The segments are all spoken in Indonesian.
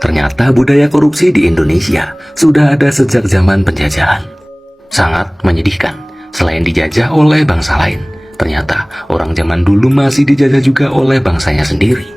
Ternyata budaya korupsi di Indonesia sudah ada sejak zaman penjajahan. Sangat menyedihkan, selain dijajah oleh bangsa lain, ternyata orang zaman dulu masih dijajah juga oleh bangsanya sendiri.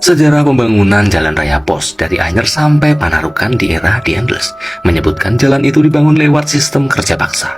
Sejarah pembangunan Jalan Raya Pos dari Anyer sampai Panarukan di era The Endless menyebutkan jalan itu dibangun lewat sistem kerja paksa.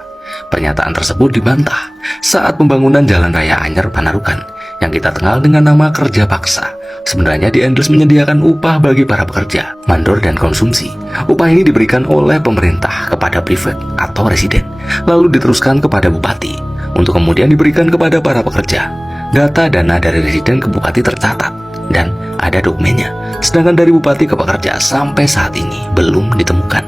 Pernyataan tersebut dibantah saat pembangunan Jalan Raya Anyer Panarukan yang kita kenal dengan nama kerja paksa. Sebenarnya The Endless menyediakan upah bagi para pekerja, mandor dan konsumsi. Upah ini diberikan oleh pemerintah kepada prefek atau residen, lalu diteruskan kepada bupati, untuk kemudian diberikan kepada para pekerja. Data dana dari residen ke bupati tercatat, dan ada dokumennya. Sedangkan dari bupati ke pekerja sampai saat ini belum ditemukan.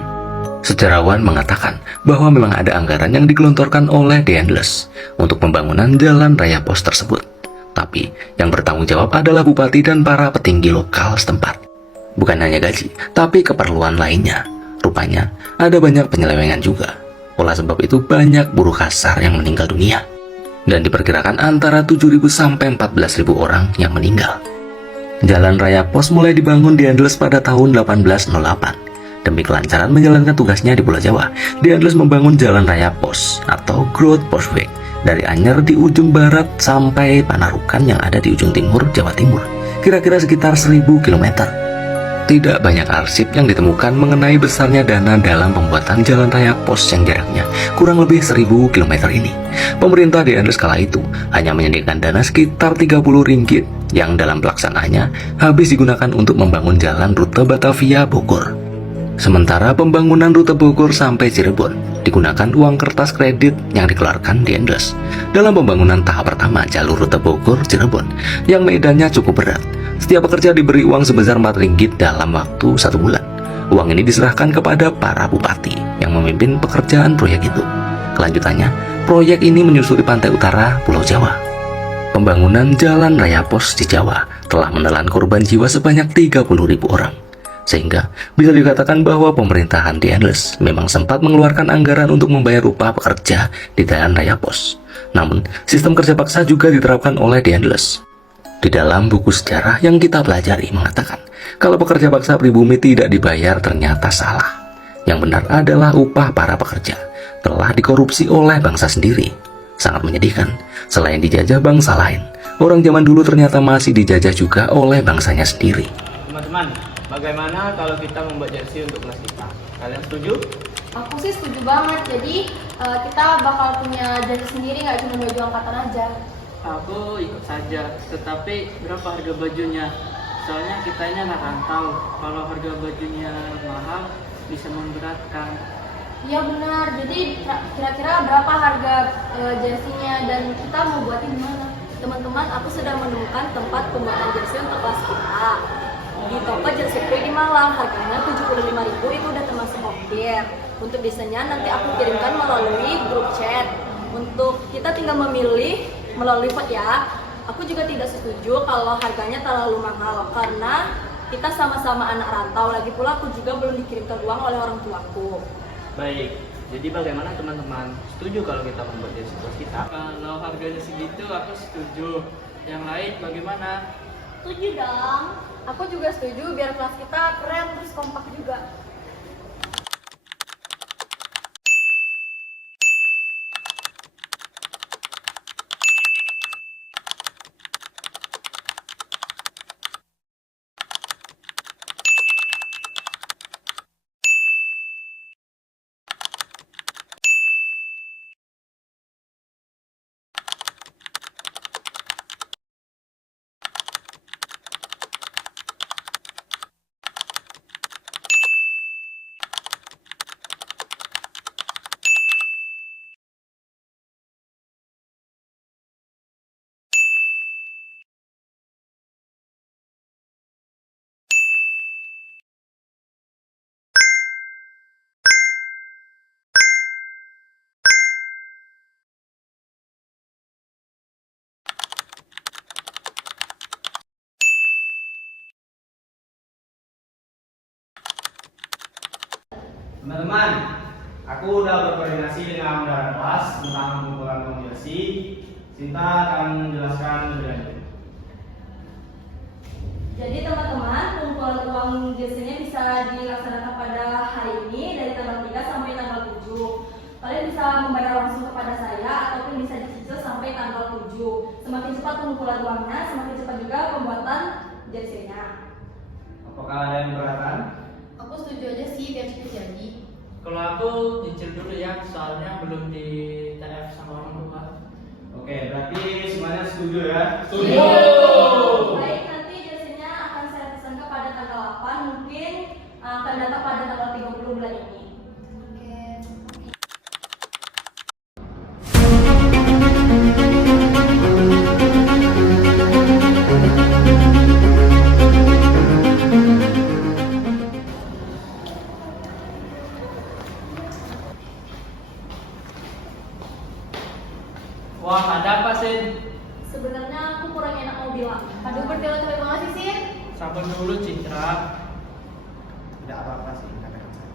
Sejarawan mengatakan bahwa memang ada anggaran yang digelontorkan oleh The Endless untuk pembangunan jalan raya pos tersebut. Tapi yang bertanggung jawab adalah bupati dan para petinggi lokal setempat. Bukan hanya gaji, tapi keperluan lainnya. Rupanya ada banyak penyelewengan juga. Oleh sebab itu banyak buruh kasar yang meninggal dunia. Dan diperkirakan antara 7.000 sampai 14.000 orang yang meninggal. Jalan Raya Pos mulai dibangun The Endless pada tahun 1808. Demi kelancaran menjalankan tugasnya di Pulau Jawa, The Endless membangun Jalan Raya Pos atau Growth Postway dari Anyer di ujung barat sampai Panarukan yang ada di ujung timur Jawa Timur, kira-kira sekitar 1.000 km. Tidak banyak arsip yang ditemukan mengenai besarnya dana dalam pembuatan jalan raya pos yang jaraknya kurang lebih 1.000 km ini. Pemerintah The Endless kala itu hanya menyediakan dana sekitar 30 ringgit yang dalam pelaksanaannya habis digunakan untuk membangun jalan rute Batavia Bogor. Sementara pembangunan rute Bogor sampai Cirebon digunakan uang kertas kredit yang dikeluarkan The Endless. Dalam pembangunan tahap pertama jalur rute Bogor-Cirebon yang medannya cukup berat, setiap pekerja diberi uang sebesar 4 ringgit dalam waktu 1 bulan. Uang ini diserahkan kepada para bupati yang memimpin pekerjaan proyek itu. Kelanjutannya, proyek ini menyusuri pantai utara Pulau Jawa. Pembangunan jalan raya pos di Jawa telah menelan korban jiwa sebanyak 30.000 orang. Sehingga bisa dikatakan bahwa pemerintahan The Endless memang sempat mengeluarkan anggaran untuk membayar upah pekerja di jalan raya pos. Namun, sistem kerja paksa juga diterapkan oleh The Endless. Di dalam buku sejarah yang kita pelajari mengatakan, kalau pekerja paksa pribumi tidak dibayar ternyata salah. Yang benar adalah upah para pekerja telah dikorupsi oleh bangsa sendiri. Sangat menyedihkan, selain dijajah bangsa lain, orang zaman dulu ternyata masih dijajah juga oleh bangsanya sendiri. Teman-teman, bagaimana kalau kita membuat jersey untuk kelas kita? Kalian setuju? Aku sih setuju banget. Jadi kita bakal punya jersey sendiri, nggak cuma baju angkatan aja. Aku ikut saja, tetapi berapa harga bajunya? Soalnya kita ini anak rantau, kalau harga bajunya mahal bisa memberatkan. Iya benar. Jadi kira-kira berapa harga jersey-nya dan kita mau buatin gimana? Teman-teman, aku sudah menemukan tempat pembuatan jersey untuk kelas kita. Di toko Jersey Free di Malang, harganya 75.000, itu udah termasuk ongkir. Untuk desainnya nanti aku kirimkan melalui grup chat. Untuk kita tinggal memilih melalui vote ya. Aku juga tidak setuju kalau harganya terlalu mahal karena kita sama-sama anak rantau. Lagi pula aku juga belum dikirimkan uang oleh orang tuaku. Baik, jadi bagaimana teman-teman? Setuju kalau kita membuat jersey kelas kita? Kalau harganya segitu aku setuju. Yang lain bagaimana? Setuju dong. Aku juga setuju biar kelas kita keren terus kompak juga. Teman-teman, aku udah berkoordinasi dengan Darat Kelas tentang pengumpulan uang jersey. Sinta akan menjelaskan lebih lanjut. Jadi teman-teman, pengumpulan uang jersey bisa dilaksanakan pada hari ini dari tanggal 3 sampai tanggal 7. Kalian bisa membayar langsung kepada saya ataupun bisa dicicil sampai tanggal 7. Semakin cepat pengumpulan uangnya, semakin cepat juga pembuatan jersey-nya. Apakah ada yang keberatan? Aku setuju aja sih biar cepet jadi. Kalau aku nyicil dulu ya, soalnya belum di TF sama orang tua. Oke, berarti semuanya setuju ya? Baik, nanti jersey-nya akan saya pesankan pada tanggal 8, mungkin akan datang pada tanggal 30 bulan ini. Oke. Wah, ada apa sih? Sebenarnya aku kurang enak mau bilang. Aduh, berterima kasih sih. Sabar dulu Citra. Tidak apa-apa sih, katakan saja.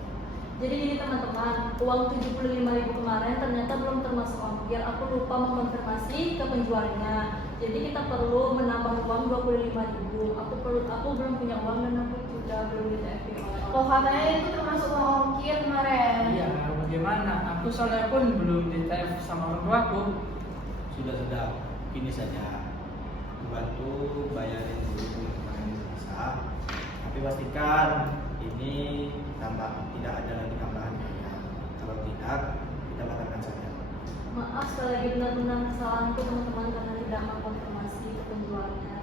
Jadi gini teman-teman, uang 75.000 kemarin ternyata belum termasuk ongkir. Aku lupa mengonfirmasi ke penjualnya. Jadi kita perlu menambah uang 25.000. Aku belum punya uang dan aku juga belum di-TF. Loh, katanya itu termasuk uang ongkir kemarin. Iya, bagaimana? Aku soalnya pun belum di TF sama orang tuaku. Sudah, gini saja. Bantu bayarin dulu yang bisa. Tapi pastikan ini tidak ada lagi tambahan biaya. Kalau tidak, kita batalkan saja. Maaf sekali lagi, benar-benar kesalahanku teman-teman karena tidak mengkonfirmasi ke penjualnya.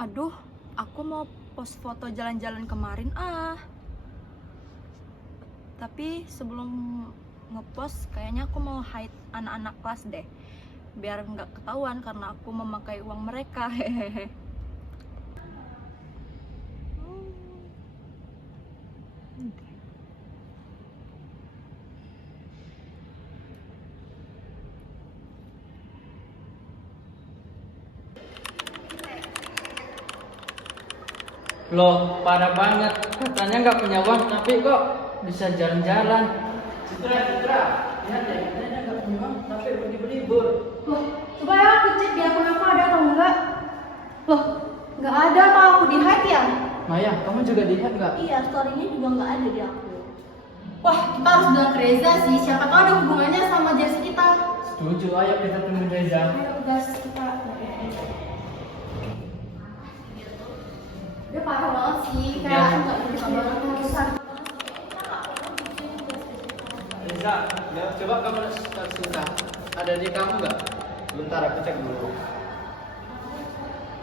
Aduh, aku mau post foto jalan-jalan kemarin Tapi sebelum ngepost kayaknya aku mau hide anak-anak kelas deh. Biar nggak ketahuan karena aku memakai uang mereka. Hehehe. Loh, parah banget. Katanya nggak punya uang, tapi kok bisa jalan-jalan. Citra, lihat ya, katanya nggak punya uang, tapi pergi berlibur. Loh, coba ya aku cek di akun aku ada atau enggak. Loh, nggak ada, mau aku di hide ya? Maya, kamu juga lihat nggak? Iya, story-nya juga nggak ada di aku. Wah, kita harus bilang ke Reza sih. Siapa tahu ada hubungannya sama jersey kita. Setuju, ayo kita tunggu Reza. Ayo guys, kita. Dia parah banget sih, kayak Iya. nggak bisa banget urusan. Reza, ya, coba kamu start Sinta. Ada di kamu nggak? Bentar, aku cek dulu.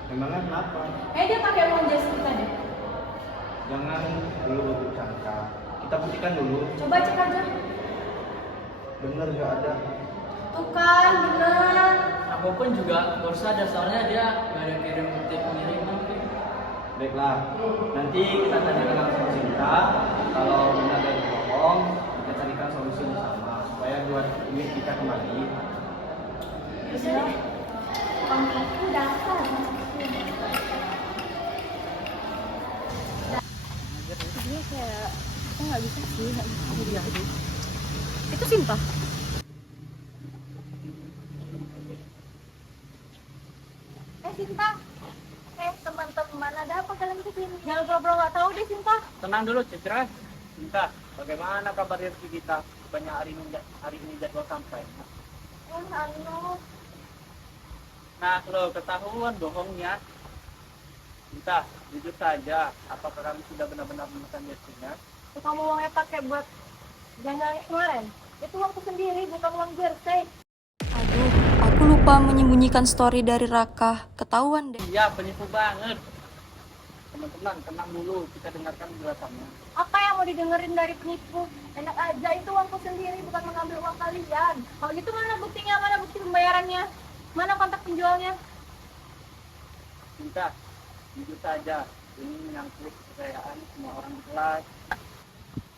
Memangnya kenapa? Dia pakai uang jersey kita deh. Jangan dulu berprasangka. Kita buktikan dulu. Coba cek aja. Bener gak ada. Tuh kan, bener. Aku pun juga baru sadar soalnya dia nggak ada kirim bukti pengiriman. Baiklah, nanti kita tanyakan langsung ke Sinta. Kalau benar dan bohong, kita carikan solusi bersama supaya duit kita kembali. Bisa deh. Kontrakku dasar. Dia kayak aku nggak bisa sih, nggak bisa dia. Itu Sinta. Sinta. Teman-teman, ada apa kalian kesini? Jangan pura-pura nggak tahu deh, Sinta. Tenang dulu Citra. Sinta, bagaimana kabar Rifki kita? Banyak hari ini jadwal sampai. Nah, lo ketahuan bohongnya. Sinta, jujur saja, apakah kami sudah benar-benar memesan jersey-nya? Kamu uangnya pakai buat jalan kemarin? Itu uangku sendiri, bukan uang jersey. Aduh, aku lupa menyembunyikan story dari Raka. Ketahuan deh. Iya, penipu banget. Teman-teman, tenang dulu, kita dengarkan penjelasannya. Apa yang mau didengerin dari penipu? Enak aja, itu uangku sendiri, bukan mengambil uang kalian. Kalau gitu mana buktinya, mana bukti pembayarannya? Mana kontak penjualnya? Sinta, jujur saja, ini menyangkut kepercayaan semua orang di kelas.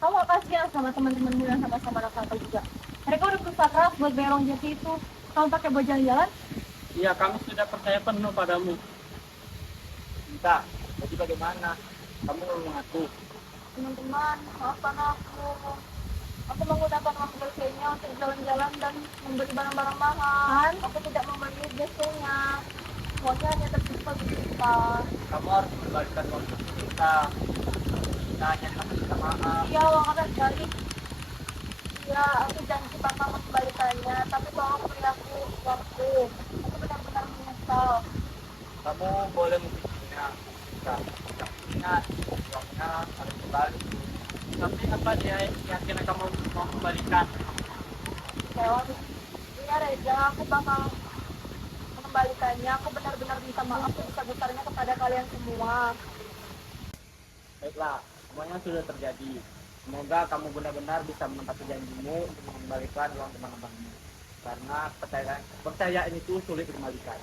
Kamu apa sih yang sama teman-temanmu yang sama-sama nakal juga? Mereka udah berusaha keras buat bayar uang jersey itu. Kamu pakai buat jalan-jalan? Iya, kami sudah percaya penuh padamu. Sinta, jadi bagaimana? Kamu mau mengaku? Teman-teman, maafkan aku. Aku menggunakan uang jersey-nya untuk jalan-jalan dan membeli barang-barang mahal. Aku tidak membeli Rejonya. Uangnya hanya tersimpan di kita. Kamu harus mengembalikan uang itu ke kita. Kita hanya kasih minta maaf. Iya, uang akan balik. Iya, aku janji bakal mengembalikannya, tapi tolong beri aku waktu. Aku benar-benar menyesal. Kamu boleh memikirnya. Kita ingat uangnya harus kembali. Tapi apa dia yakin kamu mau kembalikan? Lewat. Iya, Reja, aku bakal mengembalikannya. Aku benar-benar minta maaf sebesar-besarnya kepada kalian semua. Baiklah, semuanya sudah terjadi. Semoga kamu benar-benar bisa menepati janjimu untuk mengembalikan uang teman-temanmu. Karena kepercayaan itu sulit dikembalikan.